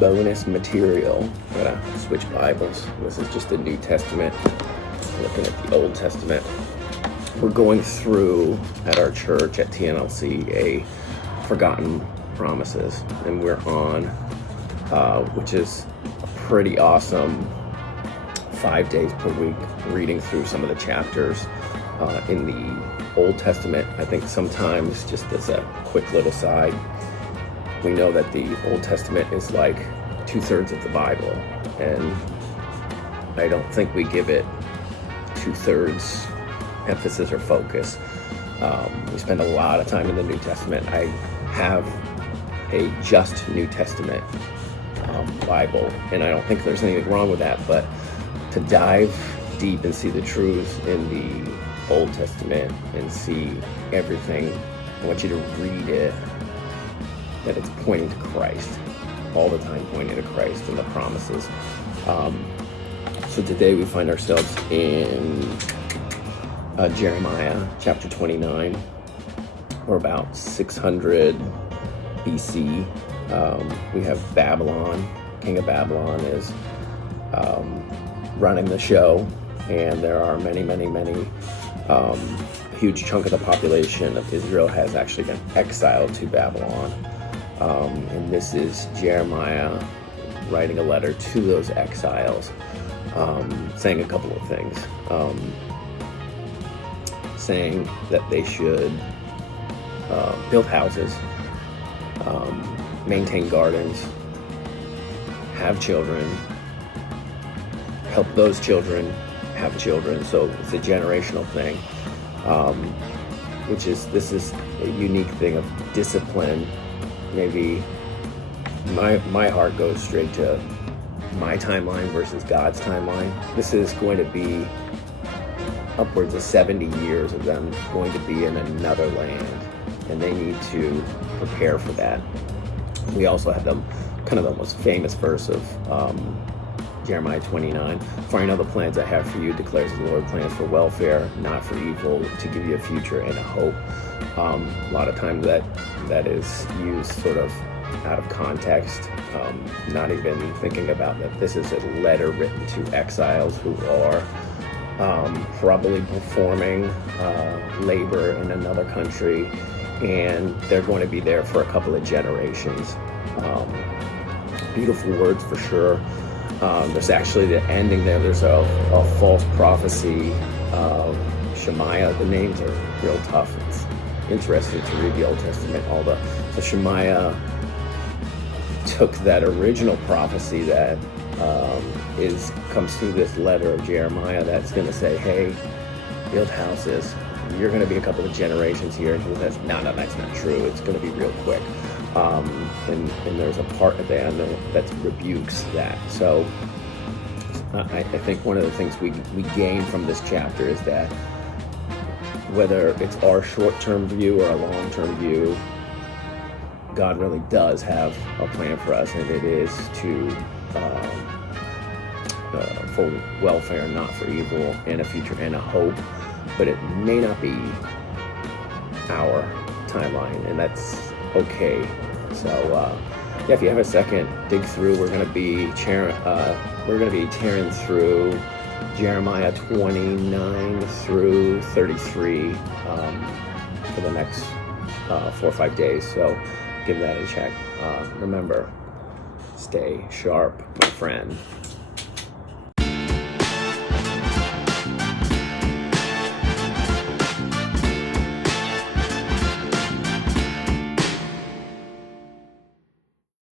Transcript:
bonus material. I'm gonna switch Bibles. This is just the New Testament. Looking at the Old Testament. We're going through at our church at TNLC a Forgotten Promises, and we're on, which is a pretty awesome 5 days per week, reading through some of the chapters in the Old Testament. I think sometimes, just as a quick little side, we know that the Old Testament is like 2/3 of the Bible, and I don't think we give it 2/3 emphasis or focus. We spend a lot of time in the New Testament. I have a just New Testament Bible, and I don't think there's anything wrong with that, but to dive deep and see the truths in the Old Testament and see everything, I want you to read it, that it's pointing to Christ, all the time pointing to Christ and the promises. So today we find ourselves in Jeremiah chapter 29. We're about 600 BC. We have Babylon. King of Babylon is running the show, and there are many huge chunk of the population of Israel has actually been exiled to Babylon. And this is Jeremiah writing a letter to those exiles, saying a couple of things. Saying that they should build houses, maintain gardens, have children, help those children have children. So it's a generational thing, this is a unique thing of discipline. Maybe my heart goes straight to my timeline versus God's timeline. This is going to be upwards of 70 years of them going to be in another land, and they need to prepare for that. We also have them kind of the most famous verse of Jeremiah 29. For I know the plans I have for you, declares the Lord, plans for welfare, not for evil, to give you a future and a hope. A lot of times that is used sort of out of context, not even thinking about that this is a letter written to exiles who are probably performing labor in another country, and they're going to be there for a couple of generations. Beautiful words for sure. There's actually the ending there. There's a false prophecy. Shemaiah, the names are real tough. It's interesting to read the Old Testament. So Shemaiah took that original prophecy that comes through this letter of Jeremiah that's going to say, hey, build houses. You're going to be a couple of generations here. And he says, no, that's not true. It's going to be real quick. And there's a part at the end that rebukes that. So I think one of the things we gain from this chapter is that whether it's our short-term view or a long-term view, God really does have a plan for us, and it is to for welfare, not for evil, and a future and a hope. But it may not be our timeline, and that's okay. So if you have a second, dig through. We're going to be tearing through Jeremiah 29 through 33 for the next 4 or 5 days. So give that a check. Remember, stay sharp, my friend.